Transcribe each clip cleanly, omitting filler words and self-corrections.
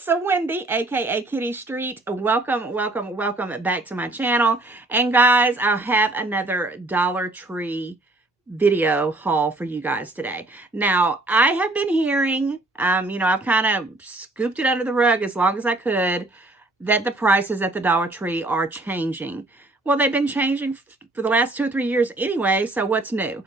it's a Wendy, aka Kitty Street. Welcome back to my channel. And guys, I'll have another Dollar Tree video haul for you guys today. Now, I have been hearing, I've kind of scooped it under the rug as long as I could, that the prices at the Dollar Tree are changing. Well, they've been changing for the last 2 or 3 years anyway, so what's new?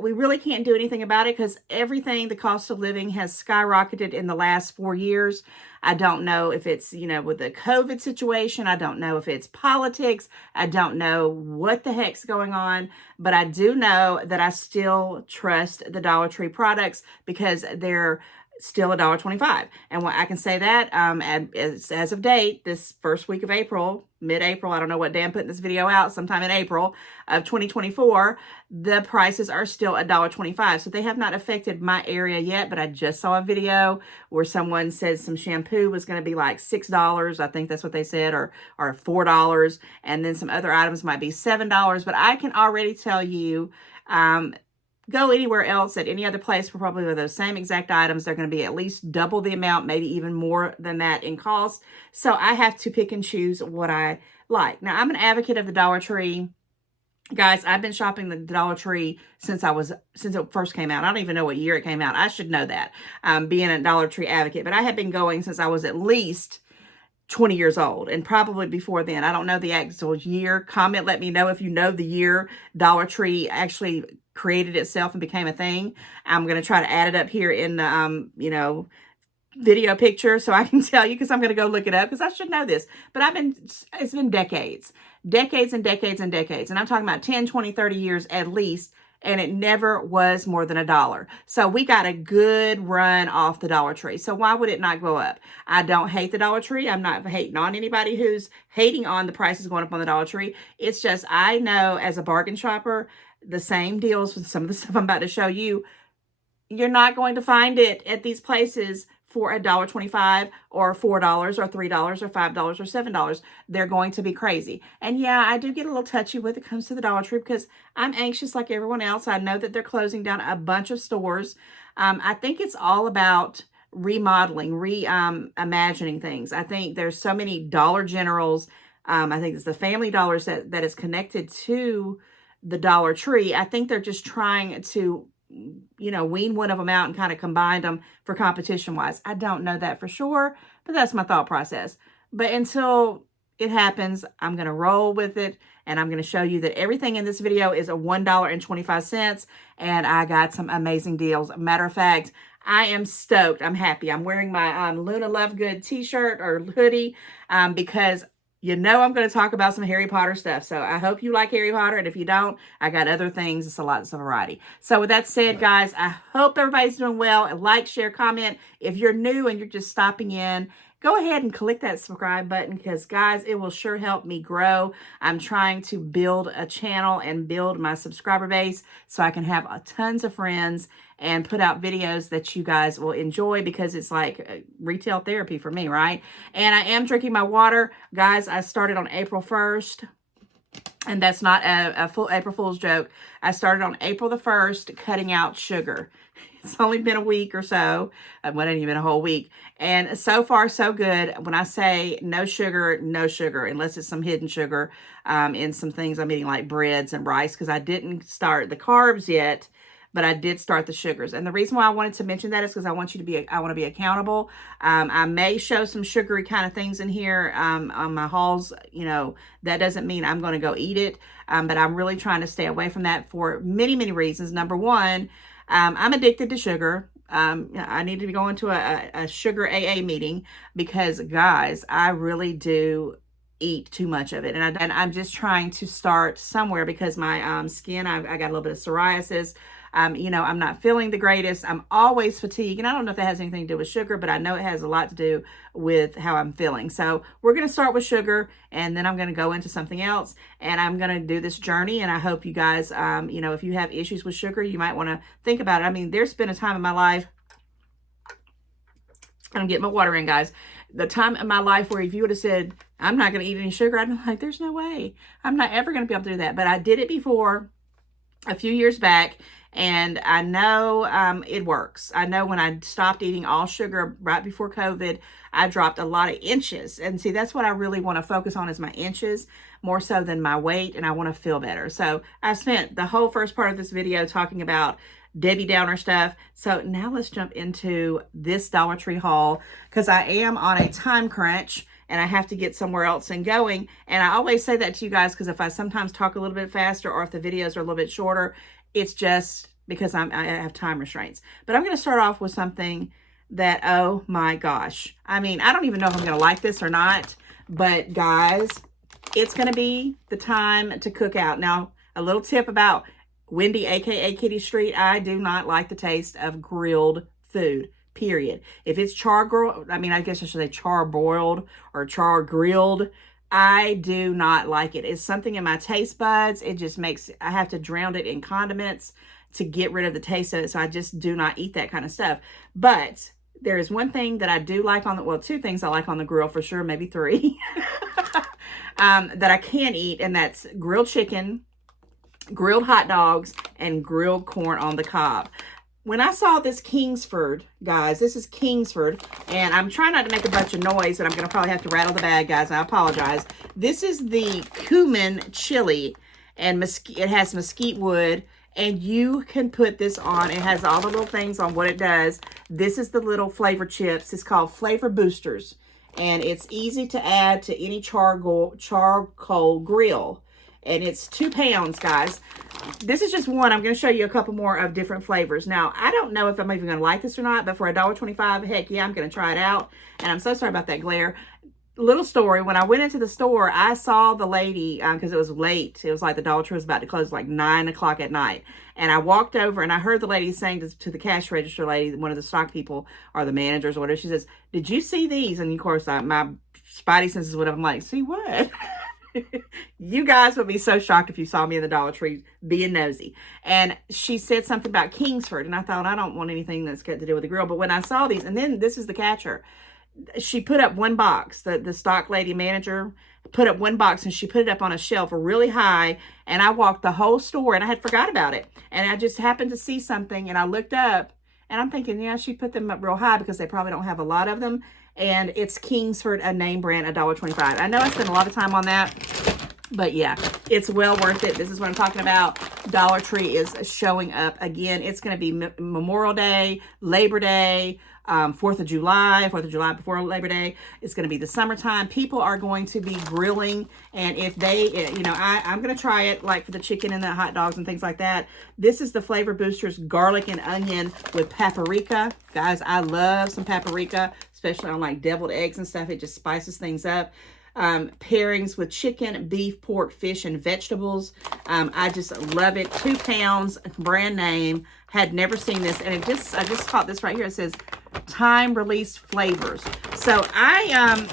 We really can't do anything about it because everything, the cost of living has skyrocketed in the last 4 years. I don't know if it's, with the COVID situation. I don't know if it's politics. I don't know what the heck's going on, but I do know that I still trust the Dollar Tree products because they're still $1.25. And I can say that as of date, this first week of April, mid-April, I don't know what day I'm putting this video out, sometime in April of 2024, the prices are still $1.25. So they have not affected my area yet, but I just saw a video where someone said some shampoo was going to be like $6. I think that's what they said, or $4. And then some other items might be $7. But I can already tell you, go anywhere else at any other place for probably with those same exact items, they're going to be at least double the amount, maybe even more than that in cost. So I have to pick and choose what I like. Now, I'm an advocate of the Dollar Tree. Guys, I've been shopping the Dollar Tree since it first came out. I don't even know what year it came out. I should know that, being a Dollar Tree advocate. But I have been going since I was at least 20 years old, and probably before then. I don't know the actual year. Comment, let me know if you know the year Dollar Tree actually created itself and became a thing. I'm going to try to add it up here in the, video picture so I can tell you, because I'm going to go look it up because I should know this. But it's been decades and decades and decades. And I'm talking about 10, 20, 30 years at least. And it never was more than $1. So we got a good run off the Dollar Tree. So why would it not go up? I don't hate the Dollar Tree. I'm not hating on anybody who's hating on the prices going up on the Dollar Tree. It's just, I know as a bargain shopper, the same deals with some of the stuff I'm about to show you, you're not going to find it at these places for $1.25 or $4 or $3 or $5 or $7. They're going to be crazy. And yeah, I do get a little touchy when it comes to the Dollar Tree because I'm anxious like everyone else. I know that they're closing down a bunch of stores. I think it's all about remodeling, imagining things. I think there's so many Dollar Generals. I think it's the Family Dollars that is connected to the Dollar Tree. I think they're just trying to, wean one of them out and kind of combine them for competition wise. I don't know that for sure, but that's my thought process. But until it happens, I'm going to roll with it. And I'm going to show you that everything in this video is a $1.25. And I got some amazing deals. Matter of fact, I am stoked. I'm happy. I'm wearing my Luna Lovegood t-shirt or hoodie because I'm going to talk about some Harry Potter stuff. So I hope you like Harry Potter. And if you don't, I got other things. It's a variety. So with that said, guys, I hope everybody's doing well. Like, share, comment. If you're new and you're just stopping in, go ahead and click that subscribe button because, guys, it will sure help me grow. I'm trying to build a channel and build my subscriber base so I can have tons of friends and put out videos that you guys will enjoy because it's like retail therapy for me, right? And I am drinking my water. Guys, I started on April 1st. And that's not a full April Fool's joke. I started on April the 1st cutting out sugar. It's only been a week or so. Well, it ain't even a whole week. And so far, so good. When I say no sugar, unless it's some hidden sugar in some things I'm eating like breads and rice, because I didn't start the carbs yet, but I did start the sugars. And the reason why I wanted to mention that is because I want to be accountable. I may show some sugary kind of things in here on my hauls. That doesn't mean I'm going to go eat it. But I'm really trying to stay away from that for many, many reasons. Number one, I'm addicted to sugar. I need to be going to a sugar AA meeting because, guys, I really do eat too much of it. And I'm just trying to start somewhere because my skin, I got a little bit of psoriasis. I'm not feeling the greatest. I'm always fatigued. And I don't know if that has anything to do with sugar, but I know it has a lot to do with how I'm feeling. So we're going to start with sugar and then I'm going to go into something else and I'm going to do this journey. And I hope you guys, if you have issues with sugar, you might want to think about it. I mean, there's been a time in my life, I'm getting my water in, guys. The time in my life where if you would have said, I'm not going to eat any sugar, I'd be like, there's no way. I'm not ever going to be able to do that. But I did it before a few years back. And I know it works. I know when I stopped eating all sugar right before COVID, I dropped a lot of inches. And see, that's what I really want to focus on, is my inches more so than my weight. And I want to feel better. So I spent the whole first part of this video talking about Debbie Downer stuff. So now let's jump into this Dollar Tree haul, because I am on a time crunch and I have to get somewhere else and going. And I always say that to you guys, because if I sometimes talk a little bit faster or if the videos are a little bit shorter, it's just because I have time restraints. But I'm going to start off with something that, oh my gosh. I mean, I don't even know if I'm going to like this or not, but guys, it's going to be the time to cook out. Now, a little tip about Wendy, aka Kitty Street: I do not like the taste of grilled food, period. If it's I guess I should say char-broiled or char-grilled, I do not like it. It's something in my taste buds. It just makes, I have to drown it in condiments to get rid of the taste of it. So I just do not eat that kind of stuff. But there is one thing that I do like on the, well, two things I like on the grill for sure, maybe three, that I can eat, and that's grilled chicken, grilled hot dogs, and grilled corn on the cob. When I saw this Kingsford, guys, this is Kingsford, and I'm trying not to make a bunch of noise, but I'm going to probably have to rattle the bag, guys, and I apologize. This is the cumin chili, and it has mesquite wood, and you can put this on. It has all the little things on what it does. This is the little flavor chips. It's called Flavor Boosters, and it's easy to add to any charcoal grill. And it's 2 pounds, guys. This is just one. I'm going to show you a couple more of different flavors. Now, I don't know if I'm even going to like this or not, but for $1.25, heck yeah, I'm going to try it out. And I'm so sorry about that glare. Little story, when I went into the store, I saw the lady, because it was late. It was like the Dollar Tree was about to close like 9 o'clock at night. And I walked over and I heard the lady saying to the cash register lady, one of the stock people or the managers or whatever, she says, "Did you see these?" And of course, my spidey senses would have, I'm like, "See what?" You guys would be so shocked if you saw me in the Dollar Tree being nosy. And she said something about Kingsford, and I thought, I don't want anything that's got to do with the grill. But when I saw these, and then this is the catcher, she put up one box. The stock lady manager put up one box, and she put it up on a shelf really high, and I walked the whole store, and I had forgot about it. And I just happened to see something, and I looked up, and I'm thinking, yeah, she put them up real high because they probably don't have a lot of them. And it's Kingsford, a name brand, $1.25. I know I spent a lot of time on that, but yeah, it's well worth it. This is what I'm talking about. Dollar Tree is showing up again. It's going to be Memorial Day, Labor Day, 4th of July before Labor Day. It's going to be the summertime. People are going to be grilling. And if they, you know, I'm going to try it like for the chicken and the hot dogs and things like that. This is the Flavor Boosters garlic and onion with paprika. Guys, I love some paprika, especially on like deviled eggs and stuff. It just spices things up. Pairings with chicken, beef, pork, fish, and vegetables. I just love it. 2 pounds, brand name. Had never seen this, and I just caught this right here. It says time release flavors. So I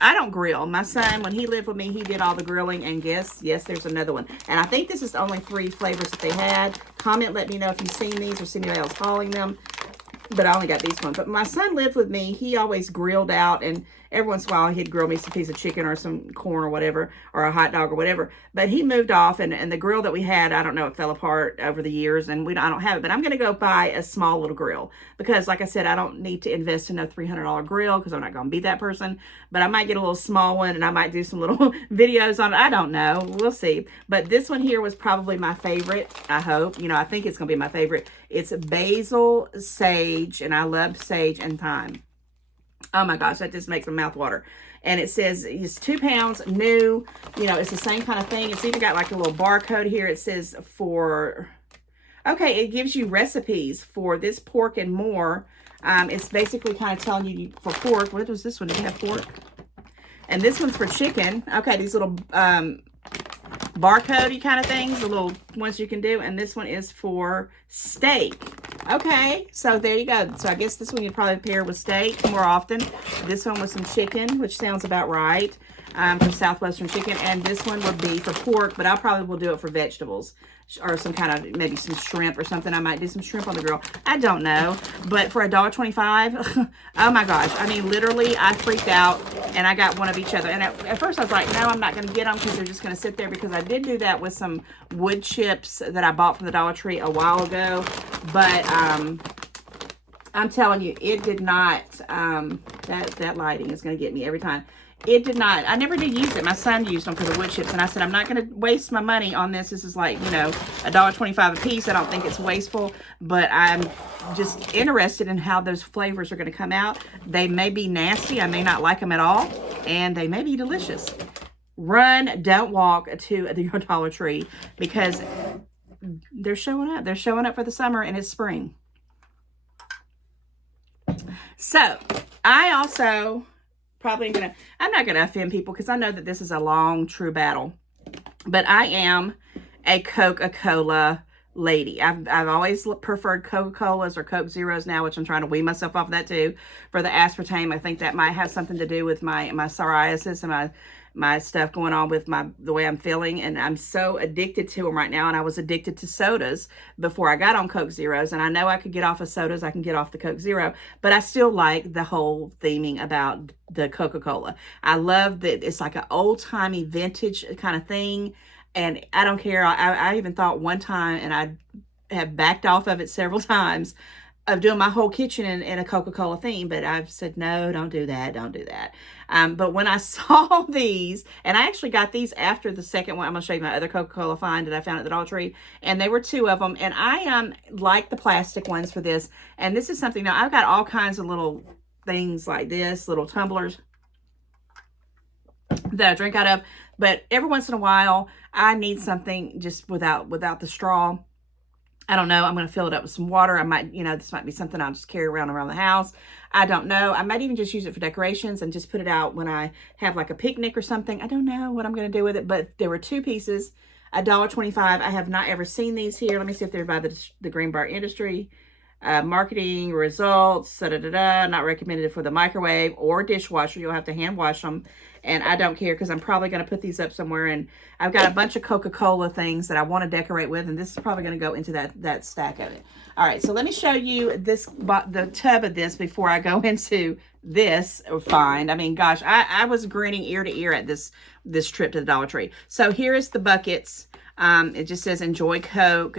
don't grill. My son, when he lived with me, he did all the grilling, and yes, there's another one. And I think this is only 3 flavors that they had. Comment, let me know if you've seen these or seen anybody else hauling them. But I only got these ones. But my son lived with me. He always grilled out, and every once in a while he'd grill me some piece of chicken or some corn or whatever, or a hot dog or whatever. But he moved off, and the grill that we had, I don't know, it fell apart over the years, and I don't have it. But I'm going to go buy a small little grill because, like I said, I don't need to invest in a $300 grill because I'm not going to be that person. But I might get a little small one, and I might do some little videos on it. I don't know. We'll see. But this one here was probably my favorite, I hope. You know, I think it's going to be my favorite. It's basil, sage, and I love sage and thyme. Oh my gosh, that just makes my mouth water. And it says it's 2 pounds, new. You know, it's the same kind of thing. It's even got like a little barcode here. It says okay, it gives you recipes for this pork and more. It's basically kind of telling you for pork. What was this one? Did you have pork? And this one's for chicken. Okay, these little barcode-y kind of things, the little ones you can do. And this one is for steak. Okay, so there you go. So I guess this one you'd probably pair with steak more often. This one with some chicken, which sounds about right, for Southwestern chicken. And this one would be for pork, but I probably will do it for vegetables or some kind of, maybe some shrimp or something. I might do some shrimp on the grill. I don't know. But for $1.25, oh my gosh. I mean, literally, I freaked out And I got one of each other. And at first I was like, no, I'm not going to get them because they're just going to sit there, because I did do that with some wood chips that I bought from the Dollar Tree a while ago. But I'm telling you, it did not, that lighting is going to get me every time. It did not. I never did use it. My son used them for the wood chips, and I said, I'm not going to waste my money on this. This is like, you know, $1.25 a piece. I don't think it's wasteful, but I'm just interested in how those flavors are going to come out. They may be nasty. I may not like them at all, and they may be delicious. Run, don't walk to the Dollar Tree, because they're showing up. They're showing up for the summer, and it's spring. So, I also... I'm not gonna offend people, because I know that this is a long, true battle, but I am a Coca-Cola lady. I've always preferred Coca-Colas or Coke Zeros now, which I'm trying to wean myself off of that too, for the aspartame. I think that might have something to do with my psoriasis and my stuff going on with the way I'm feeling, and I'm so addicted to them right now. And I was addicted to sodas before I got on Coke Zeros, and I know I could get off of sodas. I can get off the Coke Zero, but I still like the whole theming about the Coca-Cola. I love that it's like an old-timey vintage kind of thing, and I don't care. I even thought one time, and I have backed off of it several times, of doing my whole kitchen in a Coca-Cola theme, but I've said, no, don't do that. Don't do that. But when I saw these, and I actually got these after the second one, I'm going to show you my other Coca-Cola find that I found at the Dollar Tree, and they were 2 of them, and I like the plastic ones for this, and this is something, now I've got all kinds of little things like this, little tumblers that I drink out of, but every once in a while, I need something just without the straw. I don't know. I'm going to fill it up with some water. I might, you know, this might be something I'll just carry around the house. I don't know. I might even just use it for decorations and just put it out when I have like a picnic or something. I don't know what I'm going to do with it, but there were 2 pieces, $1.25. I have not ever seen these here. Let me see if they're by the Greenbrier Industry. Marketing results, not recommended for the microwave or dishwasher. You'll have to hand wash them, and I don't care, because I'm probably going to put these up somewhere, and I've got a bunch of Coca-Cola things that I want to decorate with, and this is probably going to go into that stack of it. All right, so let me show you the tub of this before I go into this find. I mean, gosh, I was grinning ear to ear at this trip to the Dollar Tree. So here is the buckets. It just says enjoy Coke,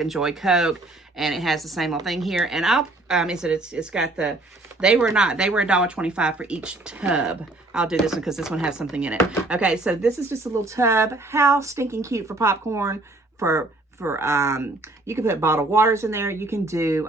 and it has the same little thing here. And it's got they were $1.25 for each tub. I'll do this one because this one has something in it. Okay, so this is just a little tub. How stinking cute for popcorn, you can put bottled waters in there. You can do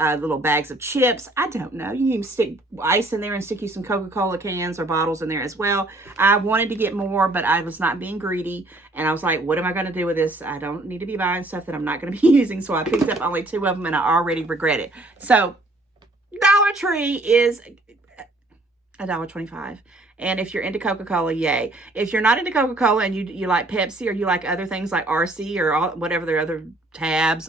little bags of chips. I don't know. You can even stick ice in there and stick you some Coca-Cola cans or bottles in there as well. I wanted to get more, but I was not being greedy. And I was like, what am I going to do with this? I don't need to be buying stuff that I'm not going to be using. So I picked up only 2 of them, and I already regret it. So Dollar Tree is $1.25. And if you're into Coca-Cola, yay. If you're not into Coca-Cola and you like Pepsi, or you like other things like RC or whatever their other tabs,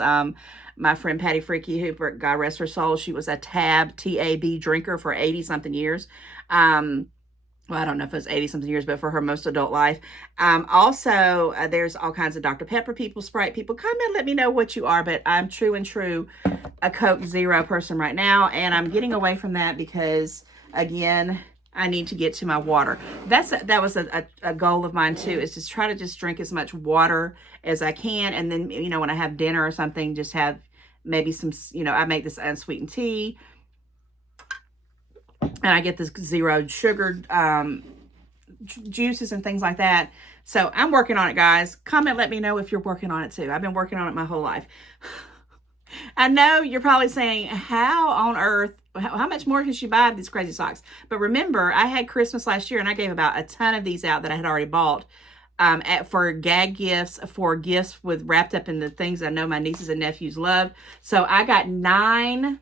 my friend Patty Freaky, who, God rest her soul, she was a T-A-B drinker for 80-something years. Well, I don't know if it was 80-something years, but for her most adult life. Also, there's all kinds of Dr. Pepper people, Sprite people. Comment, let me know what you are, but I'm true and true a Coke Zero person right now, and I'm getting away from that because, again, I need to get to my water. That was a goal of mine too, is to try to just drink as much water as I can, and then, you know, when I have dinner or something, just have maybe some, you know, I make this unsweetened tea, and I get this zero sugar juices and things like that. So I'm working on it, guys. Comment, let me know if you're working on it too. I've been working on it my whole life. I know you're probably saying, how on earth, how much more can she buy of these crazy socks? But remember, I had Christmas last year, and I gave about a ton of these out that I had already bought for gag gifts, for gifts wrapped up in the things I know my nieces and nephews love. So I got 9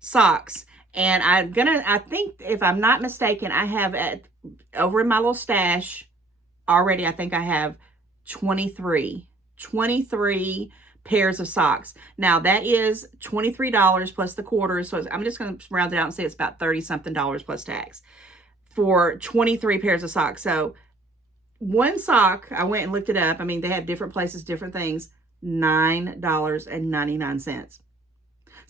socks, and I think, if I'm not mistaken, I have over in my little stash already, I think I have 23 pairs of socks. Now that is $23 plus the quarters. So I'm just going to round it out and say it's about $30-something plus tax for 23 pairs of socks. So one sock, I went and looked it up. I mean, they have different places, different things, $9.99.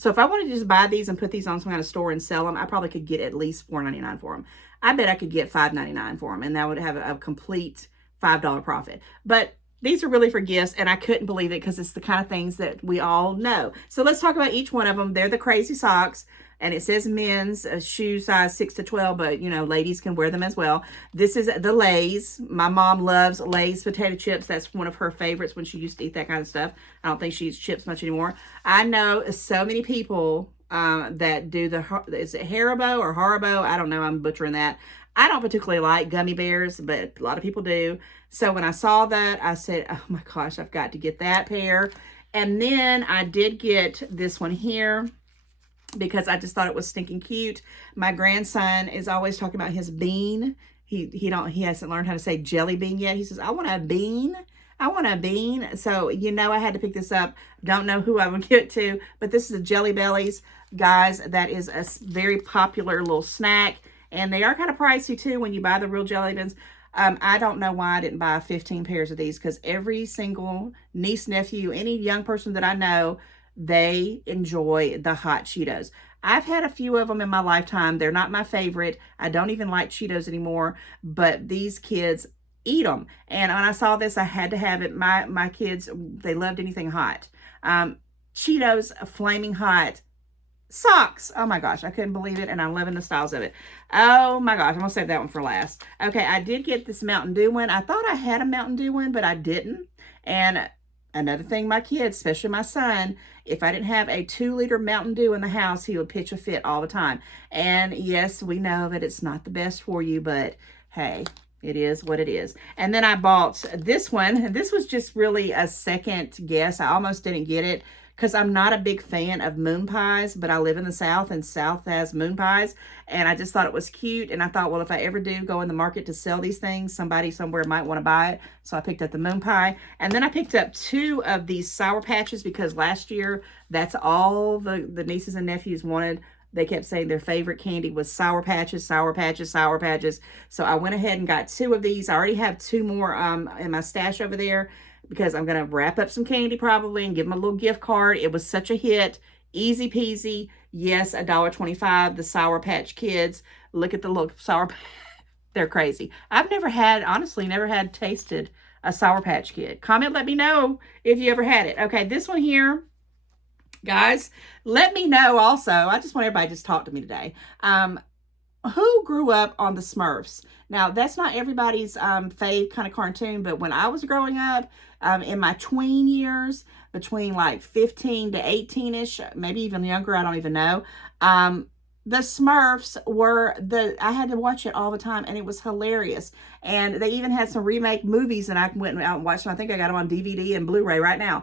So if I wanted to just buy these and put these on some kind of store and sell them, I probably could get at least $4.99 for them. I bet I could get $5.99 for them, and that would have a complete $5 profit. But these are really for gifts, and I couldn't believe it because it's the kind of things that we all know. So let's talk about each one of them. They're the Crazy Socks, and it says men's shoe size 6 to 12, but, you know, ladies can wear them as well. This is the Lay's. My mom loves Lay's potato chips. That's one of her favorites when she used to eat that kind of stuff. I don't think she eats chips much anymore. I know so many people that do is it Haribo or Haribo? I don't know. I'm butchering that. I don't particularly like gummy bears, but a lot of people do. So when I saw that, I said, oh my gosh, I've got to get that pair. And then I did get this one here because I just thought it was stinking cute. My grandson is always talking about his bean. He hasn't learned how to say jelly bean yet. He says, I want a bean. I want a bean. So, you know, I had to pick this up. Don't know who I would get to, but this is a Jelly Bellies. Guys, that is a very popular little snack. And they are kind of pricey too when you buy the real jelly beans. I don't know why I didn't buy 15 pairs of these, because every single niece, nephew, any young person that I know, they enjoy the hot Cheetos. I've had a few of them in my lifetime. They're not my favorite. I don't even like Cheetos anymore, but these kids eat them. And when I saw this, I had to have it. My kids, they loved anything hot. Cheetos, flaming hot. Socks. Oh my gosh, I couldn't believe it, and I'm loving the styles of it. Oh my gosh, I'm gonna save that one for last. Okay, I did get this Mountain Dew one. I thought I had a Mountain Dew one, but I didn't. And another thing, my kids, especially my son, if I didn't have a 2-liter Mountain Dew in the house, he would pitch a fit all the time. And yes, we know that it's not the best for you, but hey, it is what it is. And then I bought this one. This was just really a second guess. I almost didn't get it, because I'm not a big fan of moon pies, but I live in the South, and South has moon pies, and I just thought it was cute, and I thought, well, if I ever do go in the market to sell these things, somebody somewhere might want to buy it, so I picked up the moon pie. And then I picked up 2 of these Sour Patches, because last year, that's all the nieces and nephews wanted. They kept saying their favorite candy was Sour Patches, Sour Patches, Sour Patches. So I went ahead and got 2 of these. I already have 2 more in my stash over there, because I'm going to wrap up some candy probably and give them a little gift card. It was such a hit. Easy peasy. Yes, $1.25. The Sour Patch Kids. Look at the little Sour Patch. They're crazy. I've never had, honestly, never had tasted a Sour Patch Kid. Comment, let me know if you ever had it. Okay, this one here, guys, let me know also. I just want everybody to just talk to me today. Who grew up on the Smurfs? Now, that's not everybody's fave kind of cartoon, but when I was growing up, in my tween years, between like 15 to 18-ish, maybe even younger, I don't even know, the Smurfs were I had to watch it all the time, and it was hilarious. And they even had some remake movies, and I went out and watched them. I think I got them on DVD and Blu-ray right now.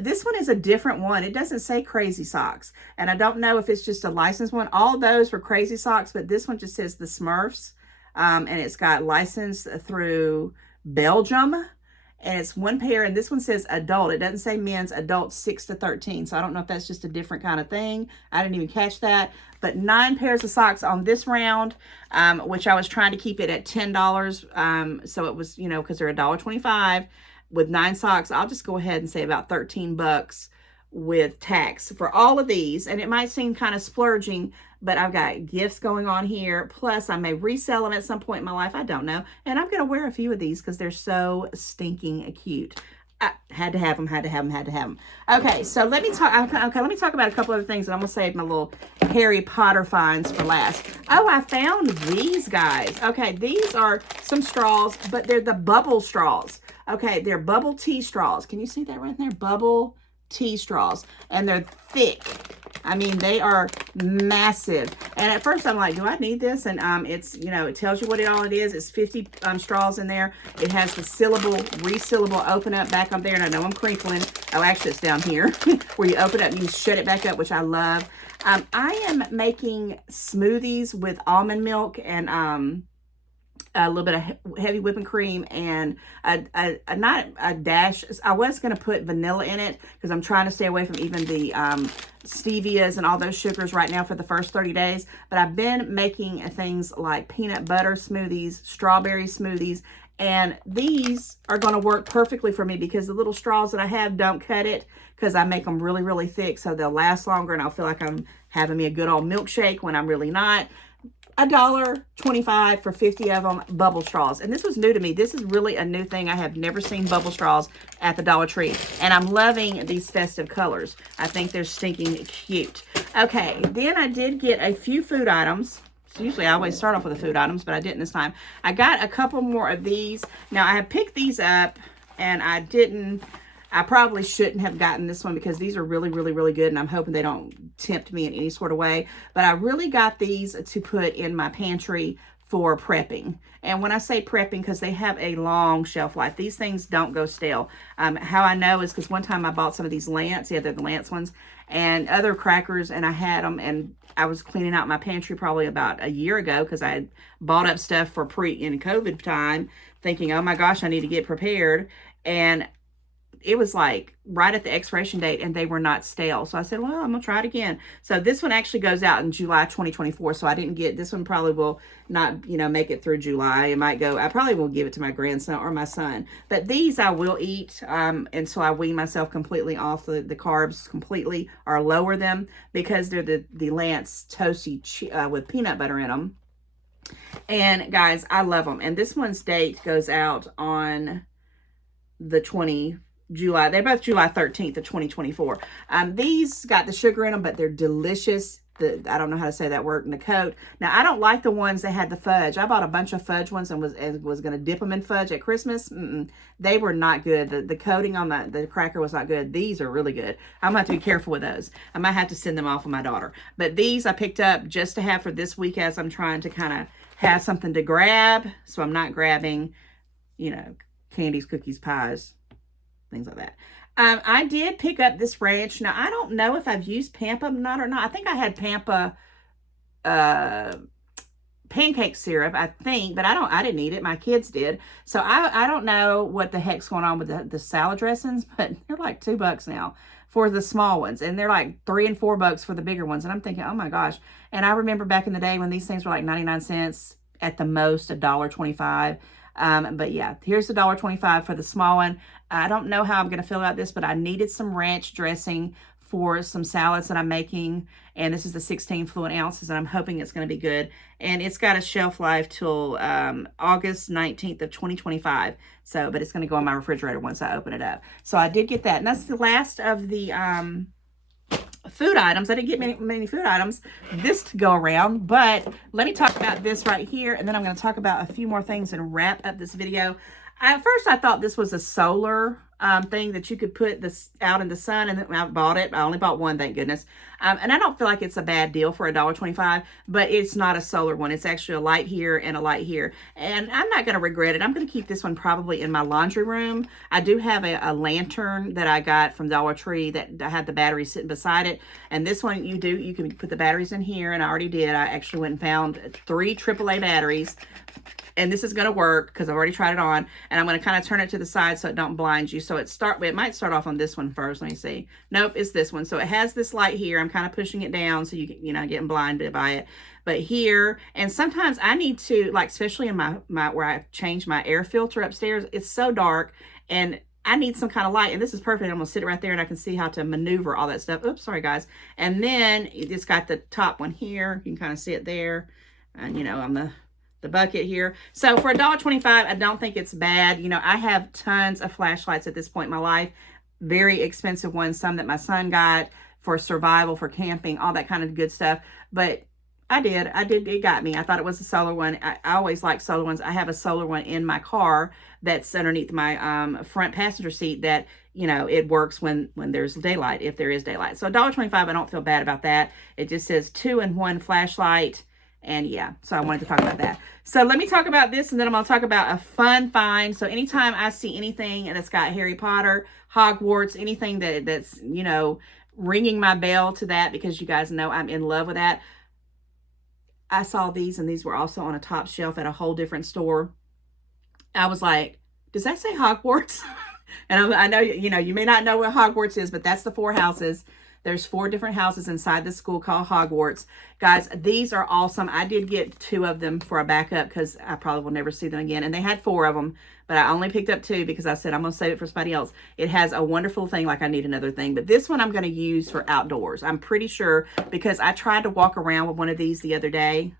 This one is a different one. It doesn't say Crazy Socks, and I don't know if it's just a licensed one. All those were Crazy Socks, but this one just says the Smurfs, and it's got licensed through Belgium. And it's 1 pair, and this one says adult. It doesn't say men's, adult 6 to 13. So I don't know if that's just a different kind of thing. I didn't even catch that. But 9 pairs of socks on this round, which I was trying to keep it at $10. So it was, you know, because they're $1.25 with 9 socks. I'll just go ahead and say about 13 bucks with tax for all of these. And it might seem kind of splurging, but I've got gifts going on here. Plus, I may resell them at some point in my life. I don't know. And I'm going to wear a few of these because they're so stinking cute. I had to have them, had to have them, had to have them. Okay, so let me talk. Okay, let me talk about a couple other things, and I'm going to save my little Harry Potter finds for last. Oh, I found these guys. Okay, these are some straws, but they're the bubble straws. Okay, they're bubble tea straws. Can you see that right there? Bubble tea straws, and they're thick. I mean, they are massive. And at first I'm like, do I need this? And it's, you know, it tells you what all it is. It's 50 straws in there. It has the sealable, resealable open up back up there. And I know I'm crinkling. Oh, actually it's down here where you open up and you shut it back up, which I love. I am making smoothies with almond milk and a little bit of heavy whipping cream and not a dash. I was going to put vanilla in it because I'm trying to stay away from even the stevias and all those sugars right now for the first 30 days. But I've been making things like peanut butter smoothies, strawberry smoothies, And these are going to work perfectly for me because the little straws that I have don't cut it, because I make them really, really thick so they'll last longer and I'll feel like I'm having me a good old milkshake when I'm really not. $1.25 for 50 of them, bubble straws. And this was new to me. This is really a new thing. I have never seen bubble straws at the Dollar Tree. And I'm loving these festive colors. I think they're stinking cute. Okay, then I did get a few food items. So usually I always start off with the food items, but I didn't this time. I got a couple more of these. Now, I have picked these up, and I probably shouldn't have gotten this one because these are really, really, really good, and I'm hoping they don't tempt me in any sort of way. But I really got these to put in my pantry for prepping. And when I say prepping, because they have a long shelf life. These things don't go stale. How I know is because one time I bought some of these Lance, yeah, they're the Lance ones, and other crackers, and I had them, and I was cleaning out my pantry probably about a year ago because I had bought up stuff for in COVID time, thinking, oh my gosh, I need to get prepared. And it was like right at the expiration date and they were not stale. So I said, well, I'm gonna try it again. So this one actually goes out in July 2024. So I didn't get, this one probably will not, make it through July. It might go, I probably will give it to my grandson or my son. But these I will eat. And so I wean myself completely off the carbs completely, or lower them, because they're the Lance Toasty with peanut butter in them. And guys, I love them. And this one's date goes out on the July. They're both July 13th of 2024. These got the sugar in them, but they're delicious. I don't know how to say that word in the coat. Now, I don't like the ones that had the fudge. I bought a bunch of fudge ones and was going to dip them in fudge at Christmas. They were not good. The coating on the cracker was not good. These are really good. I'm going to have to be careful with those. I might have to send them off with my daughter. But these I picked up just to have for this week as I'm trying to kind of have something to grab. So I'm not grabbing, candies, cookies, pies, things like that. I did pick up this ranch. Now, I don't know if I've used Pampa or not. I think I had Pampa pancake syrup, I think, but I didn't eat it. My kids did. So I don't know what the heck's going on with the salad dressings, but they're like $2 now for the small ones. And they're like $3 and $4 for the bigger ones. And I'm thinking, oh my gosh. And I remember back in the day when these things were like 99 cents, at the most $1.25. But yeah, here's the $1.25 for the small one. I don't know how I'm going to fill out this, but I needed some ranch dressing for some salads that I'm making. And this is the 16 fluid ounces, and I'm hoping it's going to be good. And it's got a shelf life till August 19th of 2025. So, but it's going to go in my refrigerator once I open it up. So I did get that. And that's the last of the food items. I didn't get many food items this to go around, but let me talk about this right here, and then I'm going to talk about a few more things and wrap up this video. At first, I thought this was a solar thing that you could put this out in the sun, and then I bought it. I only bought one, thank goodness. And I don't feel like it's a bad deal for $1.25, but it's not a solar one. It's actually a light here and a light here. And I'm not going to regret it. I'm going to keep this one probably in my laundry room. I do have a lantern that I got from Dollar Tree that I had the batteries sitting beside it. And this one, you can put the batteries in here, and I already did. I actually went and found 3 AAA batteries. And this is going to work because I've already tried it on. And I'm going to kind of turn it to the side so it don't blind you. So it might start off on this one first. Let me see. Nope, it's this one. So it has this light here. I'm kind of pushing it down so you're not getting blinded by it. But here, and sometimes I need to, like, especially in my where I changed my air filter upstairs, it's so dark and I need some kind of light. And this is perfect. I'm going to sit it right there and I can see how to maneuver all that stuff. Oops, sorry guys. And then it's got the top one here. You can kind of see it there. And on the bucket here. So for $1.25, I don't think it's bad. I have tons of flashlights at this point in my life. Very expensive ones. Some that my son got for survival, for camping, all that kind of good stuff. But it got me. I thought it was a solar one. I always like solar ones. I have a solar one in my car that's underneath my front passenger seat that, it works when there's daylight, if there is daylight. So $1.25, I don't feel bad about that. It just says 2-in-1 flashlight. And yeah, so I wanted to talk about that. So let me talk about this, and then I'm going to talk about a fun find. So anytime I see anything that's got Harry Potter, Hogwarts, anything that's, ringing my bell to that, because you guys know I'm in love with that. I saw these, and these were also on a top shelf at a whole different store. I was like, does that say Hogwarts? And I know, you know, you may not know what Hogwarts is, but that's the 4 houses. There's 4 different houses inside the school called Hogwarts. Guys, these are awesome. I did get 2 of them for a backup because I probably will never see them again. And they had 4 of them, but I only picked up 2 because I said I'm going to save it for somebody else. It has a wonderful thing like I need another thing. But this one I'm going to use for outdoors. I'm pretty sure because I tried to walk around with one of these the other day.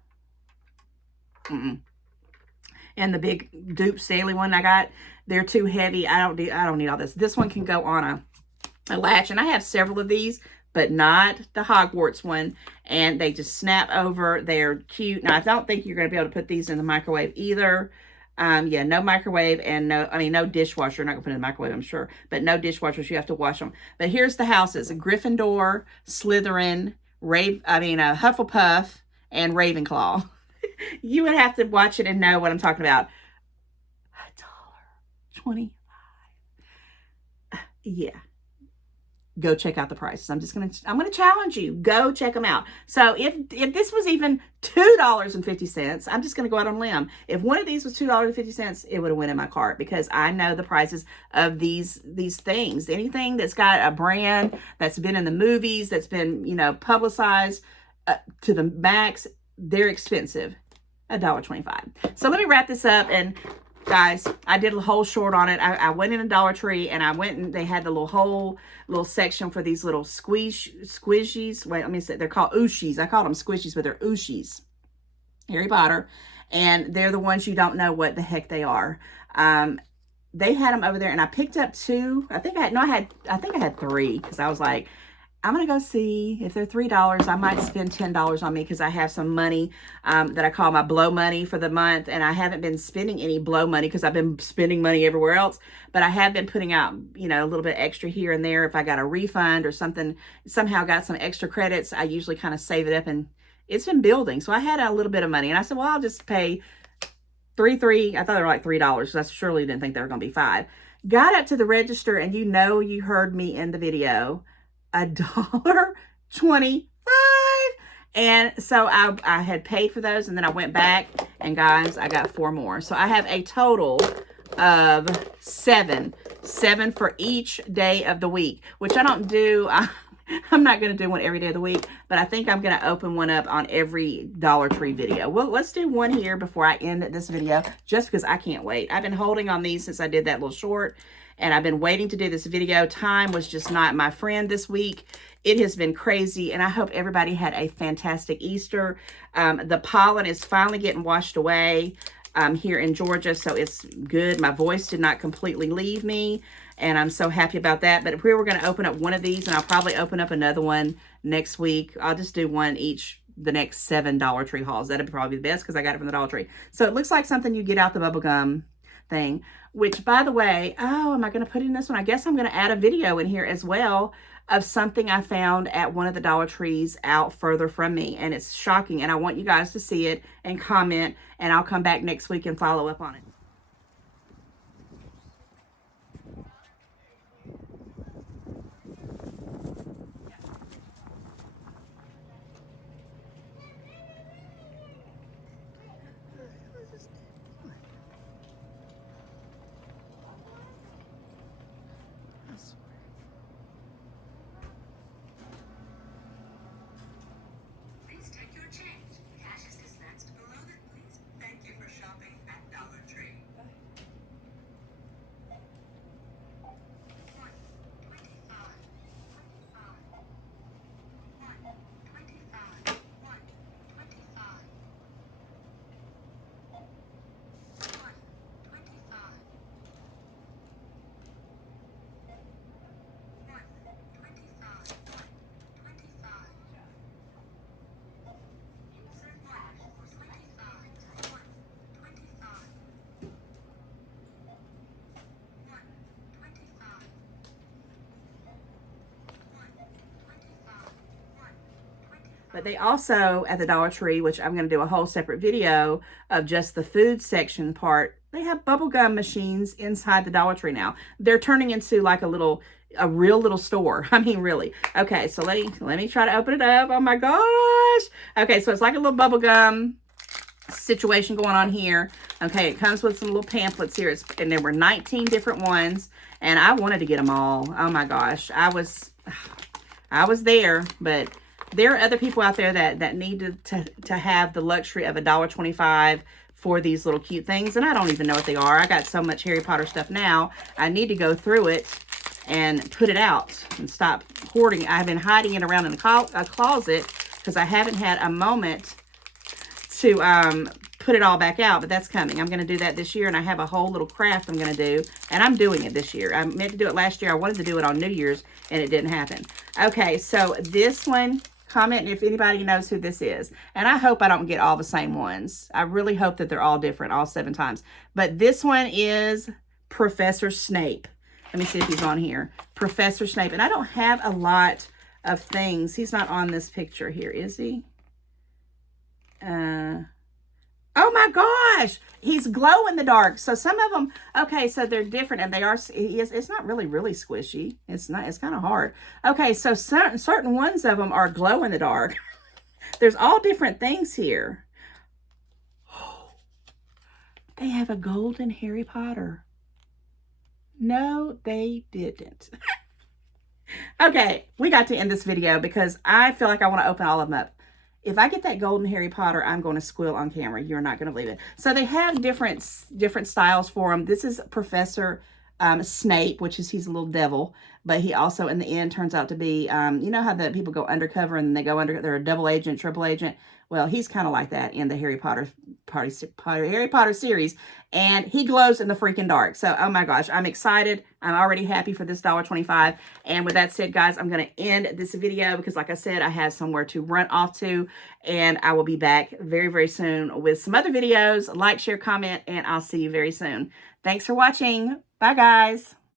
And the big dupe Stanley one I got, they're too heavy. I don't need all this. This one can go on a latch, and I have several of these, but not the Hogwarts one, and they just snap over. They're cute. Now, I don't think you're going to be able to put these in the microwave either. Yeah, no microwave and no dishwasher. Not going to put it in the microwave, I'm sure, but no dishwashers. You have to wash them. But here's the houses: Gryffindor, Slytherin, Hufflepuff, and Ravenclaw. You would have to watch it and know what I'm talking about. $1.25. Yeah. Go check out the prices. I'm going to challenge you. Go check them out. So if this was even $2.50, I'm just going to go out on a limb. If one of these was $2.50, it would have went in my cart because I know the prices of these things. Anything that's got a brand that's been in the movies, that's been, you know, publicized to the max, they're expensive. $1.25. So let me wrap this up. And guys, I did a whole short on it. I went in a Dollar Tree and I went and they had the whole little section for these little squishies. Wait, let me say, they're called Ooshies. I call them squishies, but they're Ooshies. Harry Potter. And they're the ones you don't know what the heck they are. They had them over there and I picked up 2. I think I had 3 because I was like, I'm going to go see if they're $3. I might spend $10 on me because I have some money that I call my blow money for the month. And I haven't been spending any blow money because I've been spending money everywhere else. But I have been putting out, you know, a little bit extra here and there. If I got a refund or something, somehow got some extra credits, I usually kind of save it up and it's been building. So I had a little bit of money and I said, well, I'll just pay $3. I thought they were like $3. So I surely didn't think they were going to be $5. Got up to the register and you heard me in the video. $1.25. And so I had paid for those and then I went back and guys, I got 4 more. So I have a total of 7 for each day of the week, which I don't do. I'm not going to do one every day of the week, but I think I'm going to open one up on every Dollar Tree video. Well, let's do one here before I end this video, just because I can't wait. I've been holding on these since I did that little short. And I've been waiting to do this video. Time was just not my friend this week. It has been crazy. And I hope everybody had a fantastic Easter. The pollen is finally getting washed away here in Georgia. So it's good. My voice did not completely leave me. And I'm so happy about that. But if we were going to open up one of these, and I'll probably open up another one next week. I'll just do one each the next 7 Dollar Tree hauls. That'd probably be the best because I got it from the Dollar Tree. So it looks like something you get out the bubble gum thing, which by the way, oh, am I going to put in this one? I guess I'm going to add a video in here as well of something I found at one of the Dollar Trees out further from me. And it's shocking. And I want you guys to see it and comment, and I'll come back next week and follow up on it. But they also, at the Dollar Tree, which I'm going to do a whole separate video of just the food section part, they have bubblegum machines inside the Dollar Tree now. They're turning into like a real little store. I mean, really. Okay, so let me try to open it up. Oh my gosh. Okay, so it's like a little bubblegum situation going on here. Okay, it comes with some little pamphlets here, and there were 19 different ones, and I wanted to get them all. Oh my gosh, I was there, but there are other people out there that need to have the luxury of $1.25 for these little cute things, and I don't even know what they are. I got so much Harry Potter stuff now. I need to go through it and put it out and stop hoarding. I've been hiding it around in a closet because I haven't had a moment to put it all back out, but that's coming. I'm going to do that this year, and I have a whole little craft I'm going to do, and I'm doing it this year. I meant to do it last year. I wanted to do it on New Year's, and it didn't happen. Okay, so this one, comment if anybody knows who this is. And I hope I don't get all the same ones. I really hope that they're all different, all 7 times. But this one is Professor Snape. Let me see if he's on here. Professor Snape. And I don't have a lot of things. He's not on this picture here, is he? Oh my gosh, he's glow in the dark. So some of them, okay, so they're different, and they are, it's not really squishy. It's kind of hard. Okay, so certain ones of them are glow in the dark. There's all different things here. They have a golden Harry Potter. No, they didn't. Okay, we got to end this video because I feel like I want to open all of them up. If I get that golden Harry Potter, I'm going to squeal on camera. You're not going to believe it. So they have different styles for them. This is Professor Snape, which is, he's a little devil, but he also in the end turns out to be, you know how the people go undercover and they go under, they're a double agent, triple agent. Well, he's kind of like that in the Harry Potter series, and he glows in the freaking dark. So, oh my gosh, I'm excited. I'm already happy for this $1.25. And with that said, guys, I'm going to end this video because, like I said, I have somewhere to run off to, and I will be back very, very soon with some other videos. Like, share, comment, and I'll see you very soon. Thanks for watching. Bye, guys.